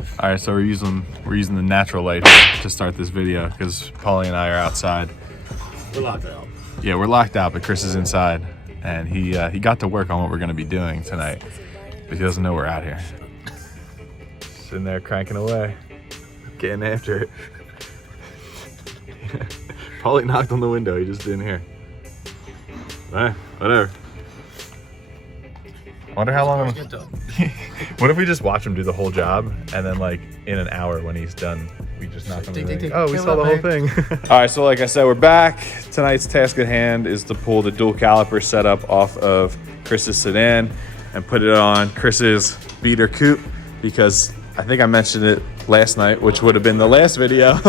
All right, so we're using the natural light here to start this video because Paulie and I are outside. We're locked out. Yeah, we're locked out, but Chris is inside, and he got to work on what we're gonna be doing tonight, but he doesn't know we're out here. Sitting there cranking away, getting after it. Paulie knocked on the window. He just didn't hear. Whatever. Wonder how long. What if we just watch him do the whole job, and then like in an hour when he's done, we just knock on the window. Oh, we saw the whole thing. All right, so like I said, we're back. Tonight's task at hand is to pull the dual caliper setup off of Chris's sedan and put it on Chris's beater coupe, because I think I mentioned it last night, which would have been the last video.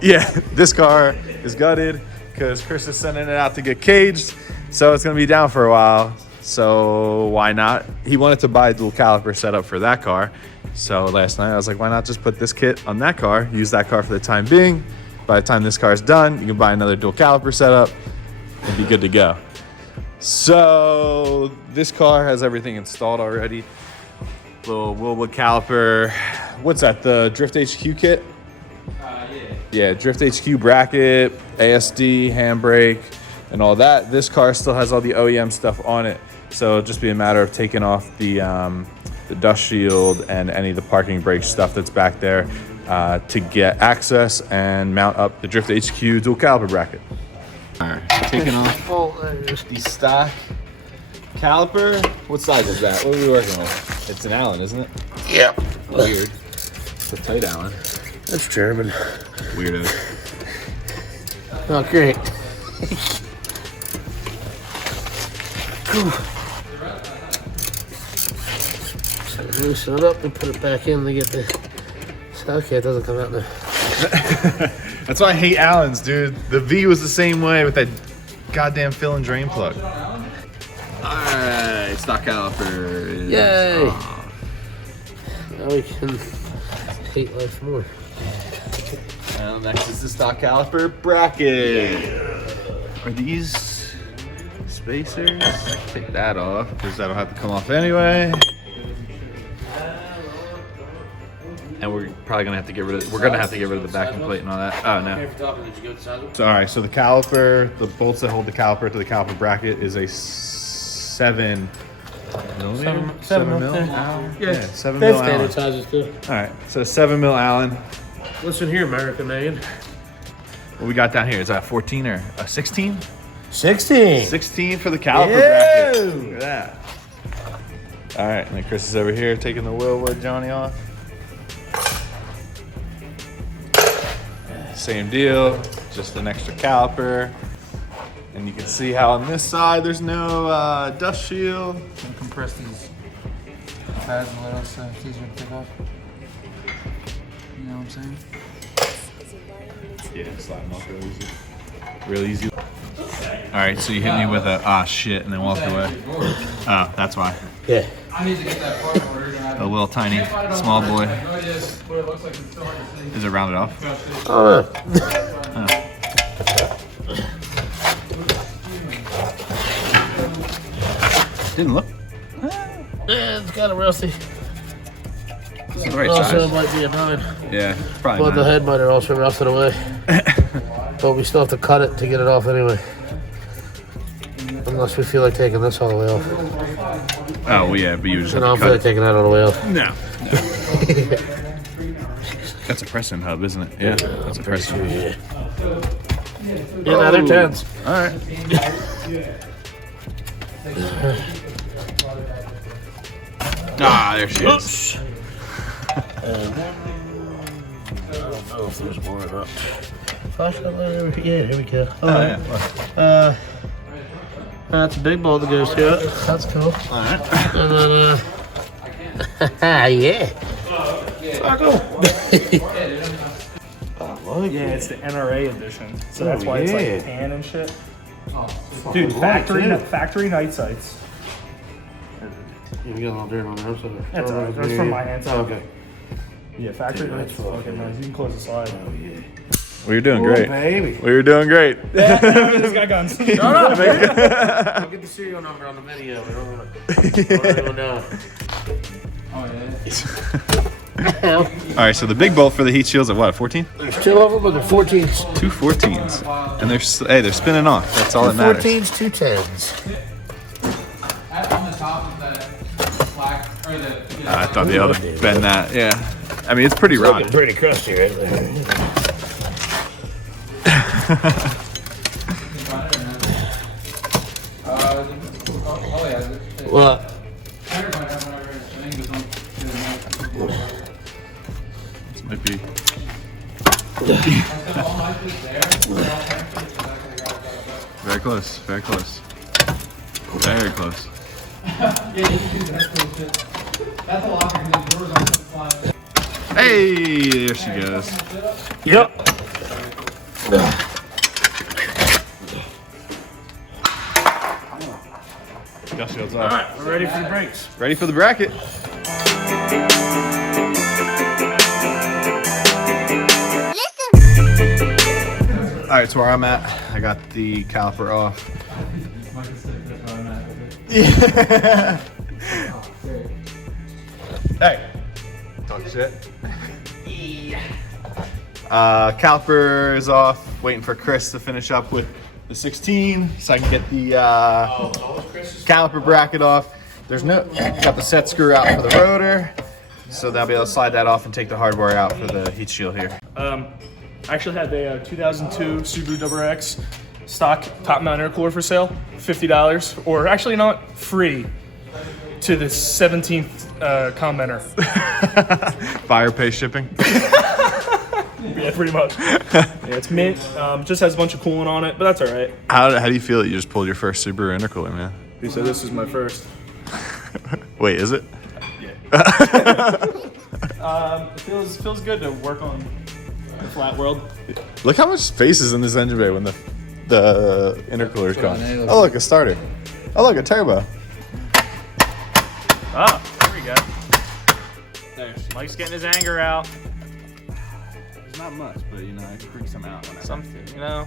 Yeah, this car is gutted because Chris is sending it out to get caged, so it's gonna be down for a while. So why not? He wanted to buy a dual caliper setup for that car. So last night I was like, why not just put this kit on that car, use that car for the time being. By the time this car is done, you can buy another dual caliper setup and be good to go. So this car has everything installed already. Little Wilwood caliper. What's that, the Drift HQ kit? Yeah, Drift HQ bracket, ASD, handbrake, and all that. This car still has all the OEM stuff on it. So it'll just be a matter of taking off the dust shield and any of the parking brake stuff that's back there to get access and mount up the Drift HQ dual caliper bracket. All right, taking off the stock caliper. What size is that? What are we working with? It's an Allen, isn't it? Yep. Weird. It's a tight Allen. That's German. Weirdo. Oh, great. Loosen it up and put it back in to get the. Okay, it doesn't come out now. That's why I hate Allens, dude. The V was the same way with that goddamn fill and drain plug. Alright, stock caliper is Yay! off. Now we can hate life more. And next is the stock caliper bracket. Are these spacers? Take that off because that'll have to come off anyway. And we're probably gonna have to get rid of. We're gonna have to get rid of the backing plate and all that. Oh no. So, all right. So the caliper, the bolts that hold the caliper to the caliper bracket, is a 7 millimeter. 7 mil. Yeah, 7 mil Allen. Sizes too. All right. So 7 mil Allen. Listen here, American man. What we got down here? Is that a 14 or a 16? 16. 16 for the caliper bracket. Look at that. All right. And then Chris is over here taking the Wilwood Johnny off. Same deal, just an extra caliper. And you can see how on this side there's no dust shield. And compress these pads a little so it's easier to pick up. You know what I'm saying? Yeah, slide them off real easy. Real easy. All right, so you hit me with a shit and then walked away. Oh, that's why. Yeah. I need to get that part ordered. A little tiny, small boy. Is it rounded off? Oh. Didn't look. Yeah, it's kind of rusty. It's the right Also, size. it might be a 9. Yeah, probably But the not. head might have also rusted away. But we still have to cut it to get it off anyway. Unless we feel like taking this all the way off. Oh, well, yeah, but you just And I have don't to feel cut like taking that all the way off. No. That's a pressing hub, isn't it? Yeah, that's a pressing hub. Yeah, now they're 10s. All right. Ah, there she is. I don't know if there's more or not. Yeah, here we go. Oh, yeah. That's a big bolt that goes to it. That's cool. All right. And then, yeah. Yeah, it's the NRA edition, so that's why it's like tan and shit. Dude, factory night sights. You got a little dirt on there. That's alright. That's from my hand. Oh, okay. Yeah, factory nights. Fucking nice. You can close the slide. Well, you're doing great. Baby. Well, you're doing great. This guy guns. Shut up, man. I'll get the serial number on the video. We don't want to know. Oh yeah. All right, so the big bolt for the heat shield's at what, 14? There's 2 of them, but they're 14s. 2 14s. And they're spinning off. That's all that matters. 14s, 2 10s. On the top of the black, or the... I thought the other bend that, yeah. I mean, it's pretty rotten. Pretty crusty right there. What? This might be. Very close, very close. Very close. Hey, there she goes. Yep. Gus shields All off. right, we're ready for the brakes. Ready for the bracket. All right, so where I'm at, I got the caliper off. Yeah. Hey, talk shit. Caliper is off. Waiting for Chris to finish up with the 16, so I can get the caliper bracket off. There's no got the set screw out for the rotor, so they'll be able to slide that off and take the hardware out for the heat shield here. I actually have a 2002 Subaru WRX stock top mount intercooler for sale, $50, or actually not free, to the 17th commenter. Fire pay shipping. Yeah, pretty much. Yeah, it's mint. Just has a bunch of coolant on it, but that's all right. How do you feel that you just pulled your first Subaru intercooler, man? He said this is my first. Wait, is it? Yeah. It feels good to work on the flat world. Look how much space is in this engine bay when the intercooler's gone. Oh, look, a starter. Oh, look, a turbo. Ah, there we go. There. Mike's getting his anger out. There's not much, but you know, I can bring some out when I Something, you know.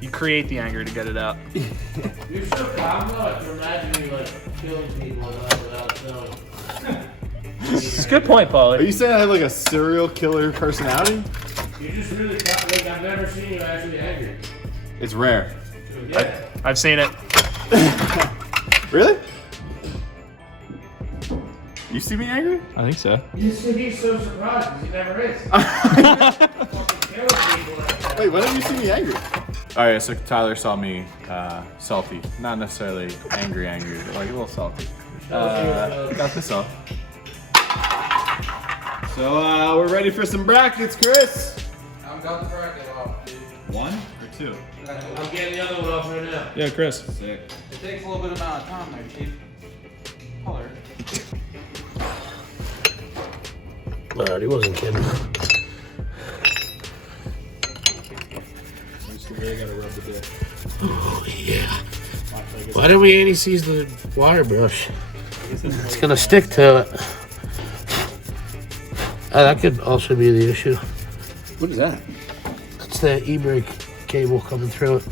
You create the anger to get it out. You're so calm though, if you're imagining like killing people without knowing. It's a good point, Paulie. Are you saying I have like a serial killer personality? You're just really like I've never seen you actually angry. It's rare. Yeah. I've seen it. Really? You see me angry? I think so. He's so surprised because he never is. Wait, when did you see me angry? All right, so Tyler saw me salty. Not necessarily angry, but like a little salty. Got this off. So we're ready for some brackets, Chris. I've got the bracket off, dude. 1 or 2? I'm getting the other one off right now. Yeah, Chris. Sick. It takes a little bit amount of time there, Chief. Color. Alright, he wasn't kidding. Oh yeah. Why didn't we anti-seize the wire brush? It's gonna stick to it. That could also be the issue. What is that? It's the e-brake cable coming through it.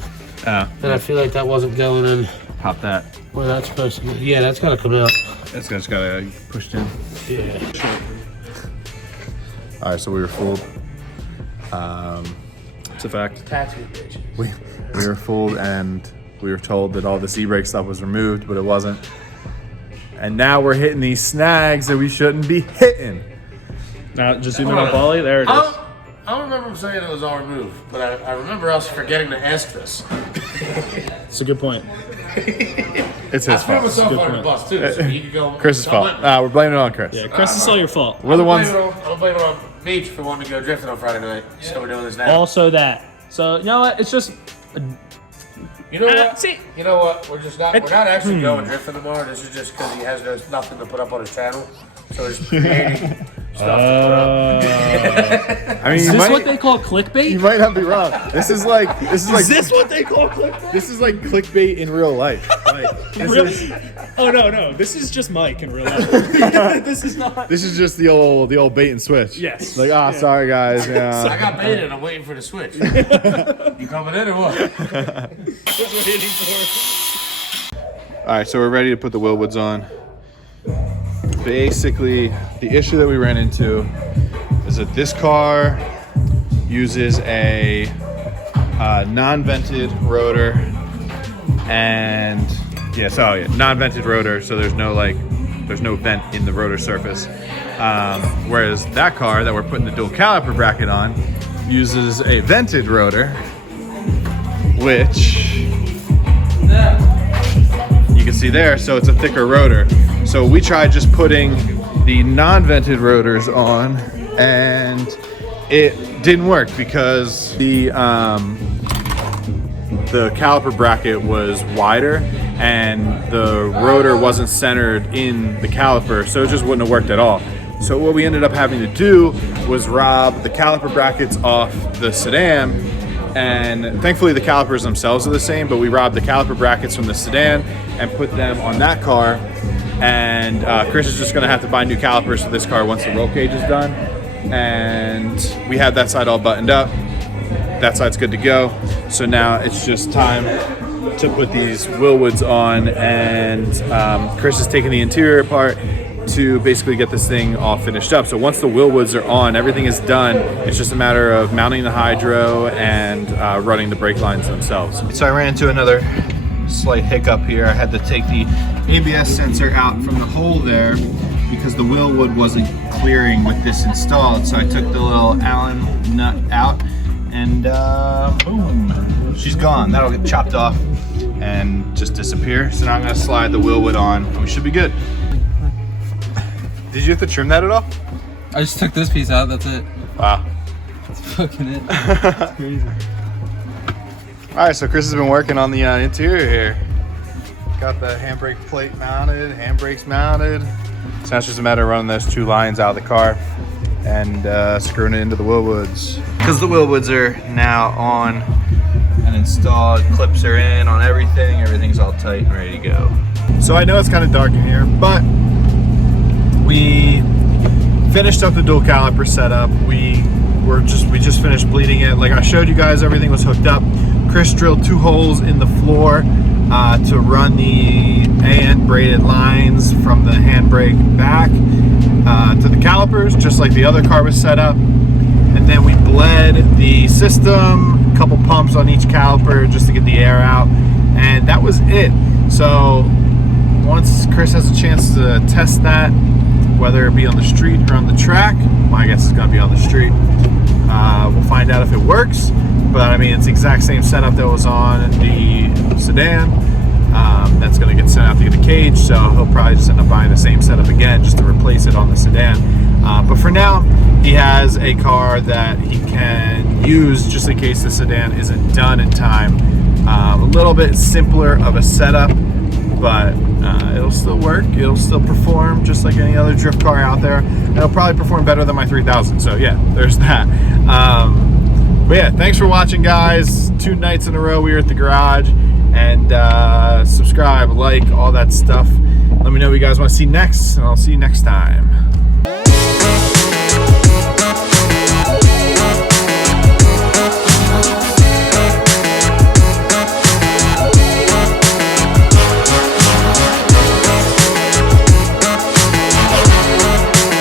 Oh. And I feel like that wasn't going in Pop that. where that's supposed to be. Yeah, that's gotta come out. That's just gotta get pushed in. Yeah. All right, so we were fooled. It's a fact. Tattoo bitch. We were fooled and we were told that all this e-brake stuff was removed, but it wasn't. And now we're hitting these snags that we shouldn't be hitting. Now, just zoom in on Paulie. There it is. I don't remember him saying it was all removed, but I remember us forgetting to ask this. It's a good point. It's his I threw fault. myself Good under the point. bus too, so you could go. Chris's fault. We're blaming it on Chris. Yeah, Chris, it's all your fault. We're the ones. I'm blaming it on Beach for wanting to go drifting on Friday night. So we're doing this now. Also that. So, you know what? It's just... You know what? see- You know what? We're not actually going drifting tomorrow. This is just because he has nothing to put up on his channel. So he's creating stuff to put up. I mean, Is this what they call you clickbait? might not be wrong. This is like Is this what they call clickbait? this is like clickbait in real life. Like, Really? Oh, no. This is just Mike in real life. This is not... This is just the old bait and switch. Yes. Like, Yeah. sorry guys. I Yeah. got baited. I'm waiting for the switch. You coming in or what? All right, so we're ready to put the Wilwoods on. basically the issue that we ran into is that this car uses a non-vented rotor, and non-vented rotor, so there's no vent in the rotor surface. Whereas that car that we're putting the dual caliper bracket on uses a vented rotor, which you can see there, so it's a thicker rotor. So we tried just putting the non-vented rotors on, and it didn't work because the caliper bracket was wider and the rotor wasn't centered in the caliper, so it just wouldn't have worked at all. So what we ended up having to do was rob the caliper brackets off the sedan, and thankfully the calipers themselves are the same, but we robbed the caliper brackets from the sedan and put them on that car. And Chris is just gonna have to buy new calipers for this car once the roll cage is done. And we have that side all buttoned up. That side's good to go. So now it's just time to put these Wilwoods on, and Chris is taking the interior apart to basically get this thing all finished up. So once the Wilwoods are on, everything is done. It's just a matter of mounting the hydro and running the brake lines themselves. So I ran into another slight hiccup here. I had to take the ABS sensor out from the hole there because the Wilwood wasn't clearing with this installed. So I took the little Allen nut out, and boom, she's gone. That'll get chopped off and just disappear. So now I'm gonna slide the Wilwood on and we should be good. Did you have to trim that at all? I just took this piece out, that's it. Wow. That's fucking it. That's crazy. Alright, so Chris has been working on the interior here. Got the handbrake plate mounted, handbrakes mounted. So now it's just a matter of running those two lines out of the car and screwing it into the Wilwoods. Because the Wilwoods are now on and installed, clips are in on everything, everything's all tight and ready to go. So I know it's kind of dark in here, but we finished up the dual caliper setup. We just finished bleeding it. Like I showed you guys, everything was hooked up. Chris drilled 2 holes in the floor to run the AN braided lines from the handbrake back to the calipers, just like the other car was set up. And then we bled the system, a couple pumps on each caliper just to get the air out, and that was it. So once Chris has a chance to test that, whether it be on the street or on the track, my guess is going to be on the street. We'll find out if it works, but I mean, it's the exact same setup that was on the sedan. That's going to get sent out to get the cage, so he'll probably just end up buying the same setup again just to replace it on the sedan. But for now, he has a car that he can use just in case the sedan isn't done in time. A little bit simpler of a setup, but it'll still work. It'll still perform just like any other drift car out there. And it'll probably perform better than my 3000. So yeah, there's that. But yeah, thanks for watching, guys. 2 nights in a row we were at the garage. And subscribe, like, all that stuff. Let me know what you guys want to see next, and I'll see you next time.